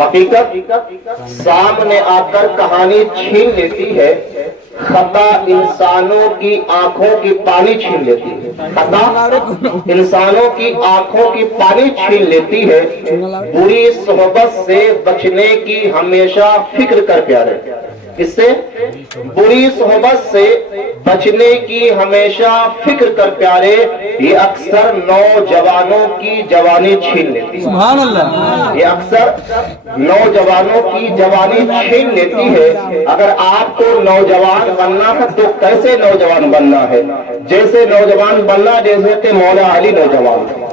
حقیقت سامنے آ کر کہانی چھین لیتی ہے، خطا انسانوں کی آنکھوں کی پانی چھین لیتی ہے، خطا انسانوں کی آنکھوں کی پانی چھین لیتی ہے، بری صحبت سے بچنے کی ہمیشہ فکر کر پیارے، اس سے بری صحبت سے بچنے کی ہمیشہ فکر کر پیارے، یہ اکثر نوجوانوں کی جوانی چھین لیتی ہے، سبحان اللہ، یہ اکثر نوجوانوں کی جوانی چھین لیتی ہے۔ اگر آپ کو نوجوان بننا ہے تو کیسے نوجوان بننا ہے؟ جیسے نوجوان بننا جیسے کہ مولا علی نوجوان تھے،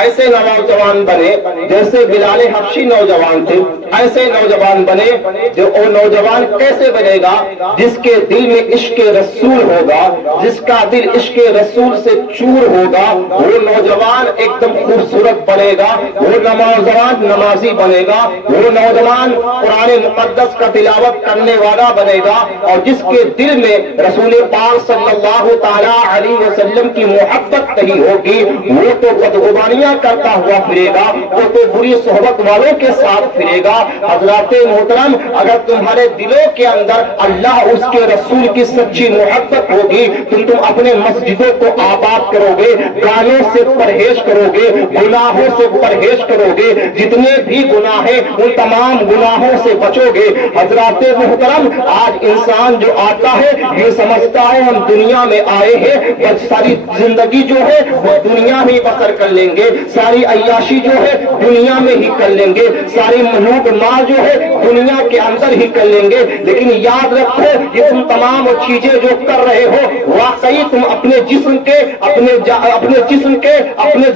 ایسے نوجوان بنے جیسے بلال حبشی نوجوان تھے، ایسے نوجوان بنے۔ جو وہ نوجوان کیسے بنے گا؟ جس کے دل میں عشق رسول ہوگا، جس کا دل عشق رسول سے چور ہوگا، وہ نوجوان ایک دم خوبصورت بنے گا، وہ نوجوان نمازی بنے گا، وہ نوجوان قرآن مقدس کا تلاوت کرنے والا بنے گا، اور جس کے دل میں رسول پاک صلی اللہ تعالی علیہ وسلم کی محبت نہیں ہوگی، وہ تو بدگمانیاں کرتا ہوا پھرے گا، وہ تو بری صحبت والوں کے ساتھ پھرے گا۔ حضرات محترم، اگر تمہارے دلوں کے اندر اللہ اس کے رسول کی سچی محبت ہوگی، تم اپنے مسجدوں کو آباد کرو گے، گانوں سے پرہیز کرو گے، گناہوں سے پرہیز کرو گے، جتنے بھی گناہ ہیں ان تمام گناہوں سے بچو گے۔ حضرات محترم، آج انسان جو آتا ہے یہ سمجھتا ہے ہم دنیا میں آئے ہیں، بس ساری زندگی جو ہے وہ دنیا میں بسر کر لیں گے، ساری عیاشی جو ہے دنیا میں ہی کر لیں گے، ساری لوٹ مار جو ہے دنیا کے اندر ہی کر لیں گے۔ لیکن یاد رکھو یہ تم تمام چیزیں جو کر رہے ہو واقعی تم اپنے جسم کے، اپنے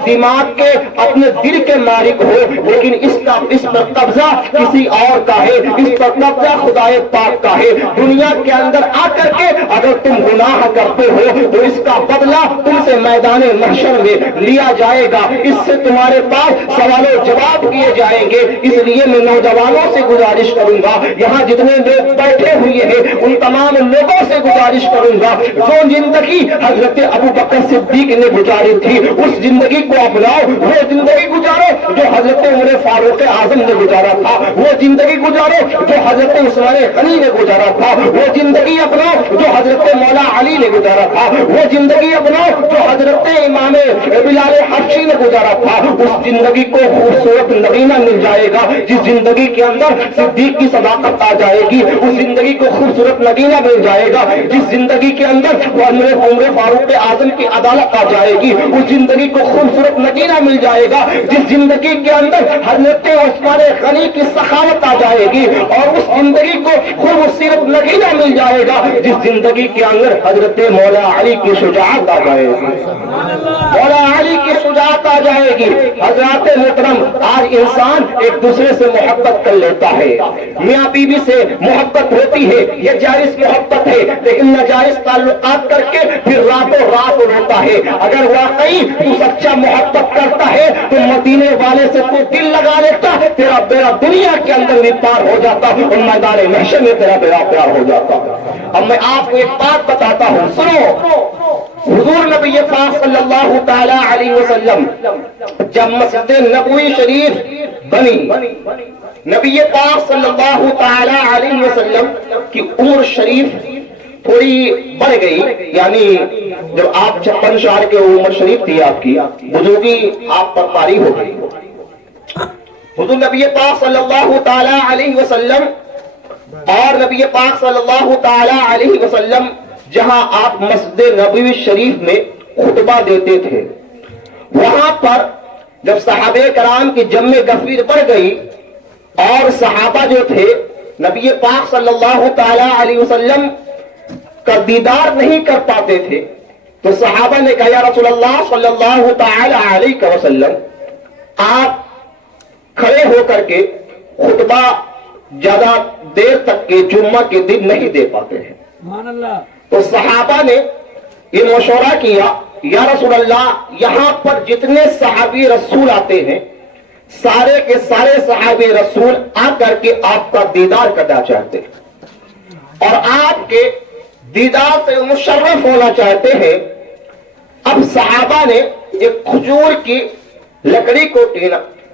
دماغ کے، اپنے دل کے مالک ہو، لیکن اس پر قبضہ کسی اور کا ہے، اس پر قبضہ خدا پاک کا ہے۔ دنیا کے اندر آ کر کے اگر تم گناہ کرتے ہو تو اس کا بدلہ تم سے میدان محشر میں لیا جائے گا، اس سے تمہارے پاس سوال و جواب کیے جائیں گے۔ اس لیے میں نوجوانوں سے گزارش کروں گا، یہاں جتنے لوگ بیٹھے ہوئے ہیں ان تمام لوگوں سے گزارش کروں گا، جو زندگی حضرت ابو بکر صدیق نے گزاری تھی اس زندگی کو اپناؤ، وہ زندگی گزارو جو حضرت عمر فاروق اعظم نے گزارا تھا، وہ زندگی گزارو جو حضرت عثمان غنی نے گزارا تھا، وہ زندگی اپناؤ جو حضرت مولا علی نے گزارا تھا، وہ زندگی اپناؤ جو حضرت امام بلال حبشی نے گزارا تھا۔ اس زندگی کو خوبصورت نغینہ مل جائے گا، جس زندگی کے اندر صدیق کی صداقت آ جائے گی، اس زندگی کو خوبصورت نغینہ مل جائے گا، جس زندگی کے اندر عمر فاروق اعظم کی عدالت آ جائے گی، اس زندگی کو خوبصورت نغینہ مل جائے گا، جس زندگی کے اندر حضرت عثمان غنی کی سخاوت آ جائے گی، اور اس زندگی کو خوبصورت نغینہ مل جائے گا جس زندگی کے اندر حضرت مولا علی کی شجاعت آ جائے گی، مولا علی کی شجاعت آ جائے گی۔ حضرات محترم، آج انسان ایک دوسرے سے محبت کر لیتا ہے، میاں بیوی سے محبت ہوتی ہے، یہ جائز محبت ہے، لیکن ناجائز تعلقات کر کے پھر راتوں رات روتا ہے۔ اگر واقعی تو سچا محبت کرتا ہے تو مدینے والے سے تو دل لگا لیتا، تیرا بیڑا دنیا کے اندر بھی پار ہو جاتا اور میدان محشر میں تیرا بیڑا پیار ہو جاتا۔ اب میں آپ کو ایک بات بتاتا ہوں، سنو۔ حضور نبی پاک صلی اللہ تعالی علیہ وسلم جب مسجد نبوی شریف بنی، نبی پاک صلی اللہ تعالی علیہ وسلم کی عمر شریف تھوڑی بڑھ گئی، یعنی جب آپ 56 سال کے عمر شریف تھی آپ کی، بزرگی آپ پر طاری ہو گئی۔ حضور نبی پاک صلی اللہ تعالی علیہ وسلم اور نبی پاک صلی اللہ تعالی علیہ وسلم جہاں آپ مسجد نبوی شریف میں خطبہ دیتے تھے، وہاں پر جب صحابہ کرام کی جمع گفیر بڑھ گئی اور صحابہ جو تھے نبی پاک صلی اللہ تعالی علیہ وسلم کا دیدار نہیں کر پاتے تھے، تو صحابہ نے کہا یا رسول اللہ صلی اللہ تعالی علیہ وسلم، آپ کھڑے ہو کر کے خطبہ زیادہ دیر تک کے جمعہ کے دن نہیں دے پاتے ہیں۔ تو صحابہ نے یہ مشورہ کیا یا رسول اللہ، یہاں پر جتنے صحابی رسول آتے ہیں سارے کے سارے صحابی رسول آ کر کے آپ کا دیدار کرنا چاہتے ہیں اور آپ کے دیدار سے مشرف ہونا چاہتے ہیں۔ اب صحابہ نے ایک کھجور کی لکڑی کو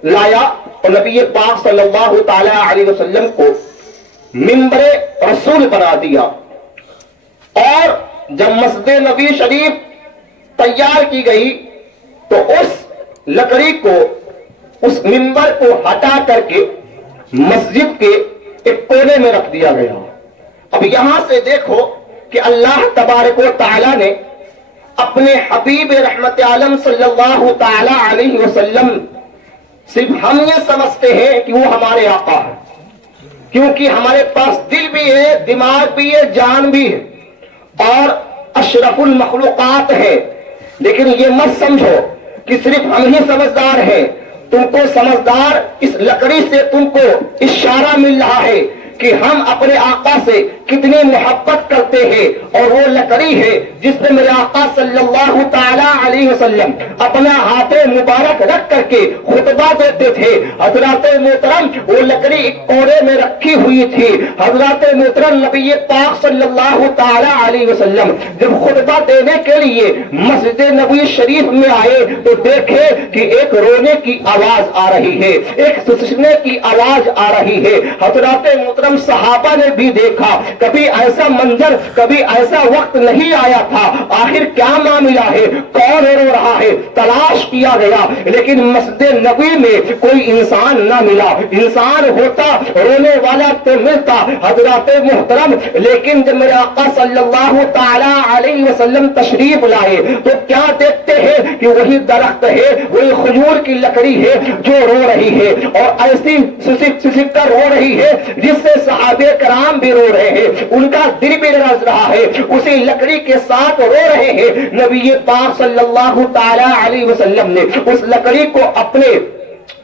لایا اور نبی پاک صلی اللہ تعالی علیہ وسلم کو منبر رسول بنا دیا، اور جب مسجد نبی شریف تیار کی گئی تو اس لکڑی کو، اس منبر کو ہٹا کر کے مسجد کے ایک کونے میں رکھ دیا گیا۔ اب یہاں سے دیکھو کہ اللہ تبارک و تعالی نے اپنے حبیب رحمت عالم صلی اللہ تعالی علیہ وسلم، صرف ہم یہ سمجھتے ہیں کہ وہ ہمارے آقا ہے، کیونکہ ہمارے پاس دل بھی ہے، دماغ بھی ہے، جان بھی ہے، اور اشرف المخلوقات ہے، لیکن یہ مت سمجھو کہ صرف ہم ہی سمجھدار ہیں۔ تم کو سمجھدار اس لکڑی سے تم کو اشارہ مل رہا ہے کہ ہم اپنے آقا سے کتنی محبت کرتے ہیں، اور وہ لکڑی ہے جس میں میرے آقا صلی اللہ تعالی علیہ وسلم اپنا ہاتھ مبارک رکھ کر کے خطبہ دیتے تھے۔ حضرات محترم وہ لکڑی ایک کونے میں رکھی ہوئی تھی۔ حضرات محترم نبی پاک صلی اللہ تعالی علیہ وسلم جب خطبہ دینے کے لیے مسجد نبوی شریف میں آئے تو دیکھے کہ ایک رونے کی آواز آ رہی ہے، ایک سسکنے کی آواز آ رہی ہے۔ حضرات محترم صحابہ نے بھی دیکھا، کبھی ایسا منظر، کبھی ایسا وقت نہیں آیا تھا، آخر کیا معاملہ ہے، کون رو رہا ہے، تلاش کیا گیا، لیکن مسجد نبوی میں کوئی انسان نہ ملا۔ انسان ہوتا، رونے والا تو ملتا حضرات محترم، لیکن جب میرے آقا صلی اللہ تعالی علیہ وسلم تشریف لائے تو کیا دیکھتے ہیں کہ وہی درخت ہے، وہی کھجور کی لکڑی ہے جو رو رہی ہے، اور ایسی سسک کر رو رہی ہے جس سے صحابہ کرام بھی رو رہے ہیں، ان کا دل بھی رس رہا ہے، اسی لکڑی کے ساتھ رو رہے ہیں۔ نبی پاک صلی اللہ تعالی علیہ وسلم نے اس لکڑی کو اپنے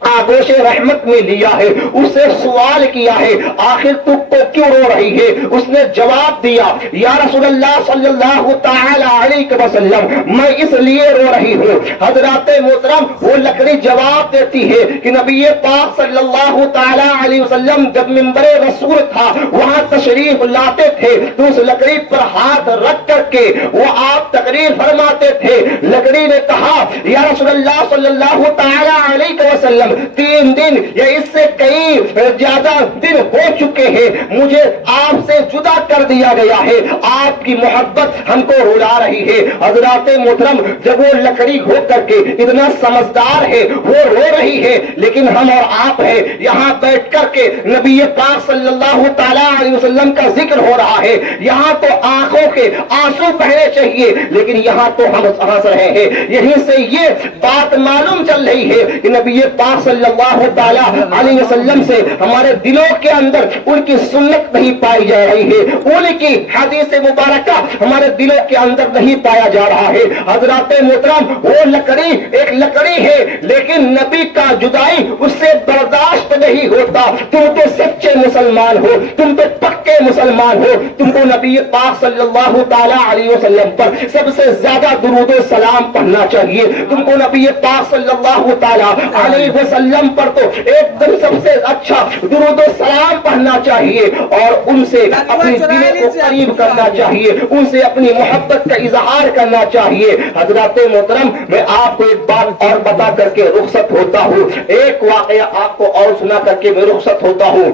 آغوش رحمت میں لیا ہے، اس سے سوال کیا ہے آخر تو کیوں رو رہی ہے؟ اس نے جواب دیا یا رسول اللہ صلی اللہ تعالی علیہ وسلم میں اس لیے رو رہی ہوں۔ حضرات محترم وہ لکڑی جواب دیتی ہے کہ نبی پاک صلی اللہ تعالی علیہ وسلم جب منبر رسول تھا وہاں تشریف لاتے تھے تو اس لکڑی پر ہاتھ رکھ کر کے وہ آپ تقریر فرماتے تھے۔ لکڑی نے کہا یا رسول اللہ صلی اللہ تعالی علیہ وسلم 3 دن یا اس سے کئی زیادہ دن ہو چکے ہیں، مجھے آپ سے جدا کر دیا گیا ہے، آپ کی محبت ہم کو رلا رہی ہے۔ حضرات محترم جب وہ لکڑی ہو کر کے اتنا سمجھدار ہے، وہ رو رہی ہے، لیکن ہم اور آپ ہیں یہاں بیٹھ کر کے نبی پاک صلی اللہ تعالی علیہ وسلم کا ذکر ہو رہا ہے، یہاں تو آنکھوں کے آنسو بہنے چاہیے، لیکن یہاں تو ہم ہنس رہے ہیں۔ یہیں سے یہ بات معلوم چل رہی ہے کہ نبی پاک صلی اللہ تعالی علیہ وسلم سے ہمارے دلوں کے اندر ان کی سنت نہیں پائی جا رہی ہے، ان کی حدیث مبارکہ ہمارے دلوں کے اندر نہیں پایا جا رہا ہے۔ حضرات محترم وہ لکڑی ایک لکڑی ہے، لیکن نبی کا جدائی اس سے برداشت نہیں ہوتا۔ تم تو سچے مسلمان ہو، تم تو پکے مسلمان ہو، تم کو نبی پاک صلی اللہ تعالی علیہ وسلم پر سب سے زیادہ درود و سلام پڑھنا چاہیے، تم کو نبی پاک صلی اللہ تعالی علیہ وسلم پر تو ایک دم سب سے اچھا درود و سلام پڑھنا چاہیے، اور ان سے اپنی دل کو قریب کرنا چاہیے، ان سے اپنی محبت کا اظہار کرنا چاہیے۔ حضرات محترم میں آپ کو ایک بات اور بتا کر کے رخصت ہوتا ہوں، ایک واقعہ آپ کو اور سنا کر کے میں رخصت ہوتا ہوں۔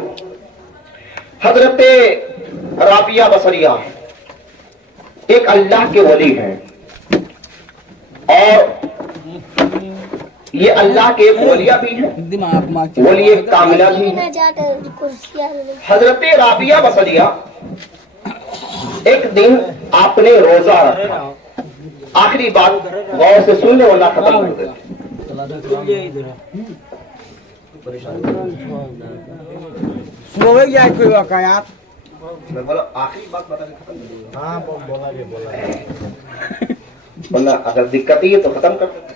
حضرت رابعہ بصریہ ایک اللہ کے ولی ہیں، اور یہ اللہ کے ایک ولیہ بھی ہیں، ولی ایک کاملہ بھی ہیں۔ حضرت رابعہ بصریہ ایک دن آپ نے روزہ رکھا، آخری بات غور سے سن لو ورنہ ختم کر دیتے۔ کوئی واقعات میں بولا آخری بات بتا کے ختم کر دوں، ہاں بولا ورنہ اگر دقت ہی ہے تو ختم کر دیتے۔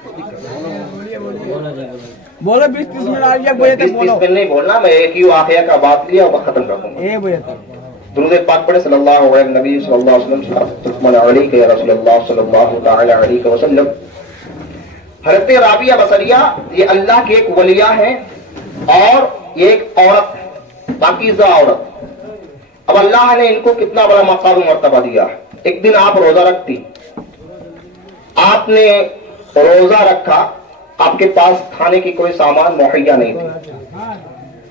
بولو 20-30 منٹ آ گیا، 20 منٹ نہیں بولنا، میں ایک ہی واقعہ کا بات لیا اور ختم کر دوں گا۔ درود پاک پڑھے صلی اللہ علیہ نبی صلی اللہ علیہ وسلم علیہ یا رسول اللہ صلی اللہ تعالی علیہ وسلم۔ حضرت رابعہ بصریہ یہ اللہ کے ایک ولیہ ہیں، اور یہ ایک عورت، پاکیزہ عورت۔ اب اللہ نے ان کو کتنا بڑا مقام و مرتبہ دیا۔ ایک دن آپ روزہ رکھتی، آپ نے روزہ رکھا، آپ کے پاس کھانے کی کوئی سامان مہیا نہیں تھی،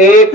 1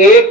1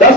10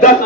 10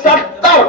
70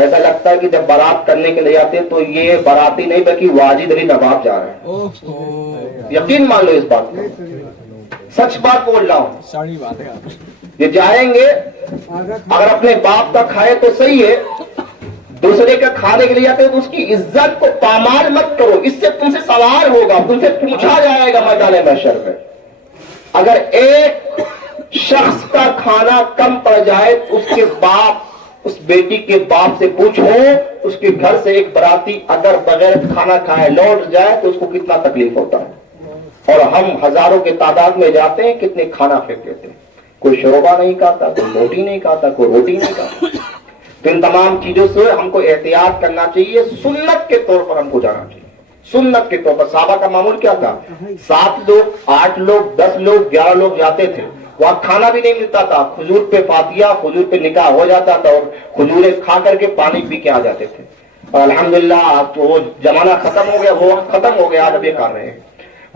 ایسا لگتا ہے کہ جب بارات کرنے کے لیے آتے ہیں تو یہ باراتی نہیں بلکہ واجد علی نواب جا رہے ہیں. یقین مان لو اس بات کو, سچ بات بول رہا ہوں. ساری بات ہے. یہ جائیں گے, اگر اپنے باپ کا کھائے تو صحیح ہے, دوسرے کا کھانے کے لیے آتے تو اس کی عزت کو پامال مت کرو, اس سے تم سے سوال ہوگا, تم سے پوچھا جائے گا میدان محشر میں. اگر ایک شخص کا کھانا کم پڑ جائے تو اس کے باپ, اس بیٹی کے باپ سے پوچھو, اس کے گھر سے ایک براتی اگر بغیر کھانا کھائے لوٹ جائے تو اس کو کتنا تکلیف ہوتا ہے. اور ہم ہزاروں کے تعداد میں جاتے ہیں, کتنے کھانا پھینک دیتے ہیں, کوئی شوربہ نہیں کھاتا, کوئی روٹی نہیں کھاتا, کوئی روٹی نہیں کھاتا. تو ان تمام چیزوں سے ہم کو احتیاط کرنا چاہیے, سنت کے طور پر ہم کو جانا چاہیے. سنت کے طور پر صحابہ کا معمول کیا تھا, 7 لوگ 8 لوگ 10 لوگ 11 لوگ جاتے تھے, وہاں کھانا بھی نہیں ملتا تھا, کھجور پہ فاتحہ, کھجور پہ نکاح ہو جاتا تھا اور کھجوریں کھا کر کے پانی پی کے آ جاتے تھے. اور الحمدللہ اب تو وہ زمانہ ختم ہو گیا, وہ وقت ختم ہو گیا, آج اب یہ کر رہے ہیں.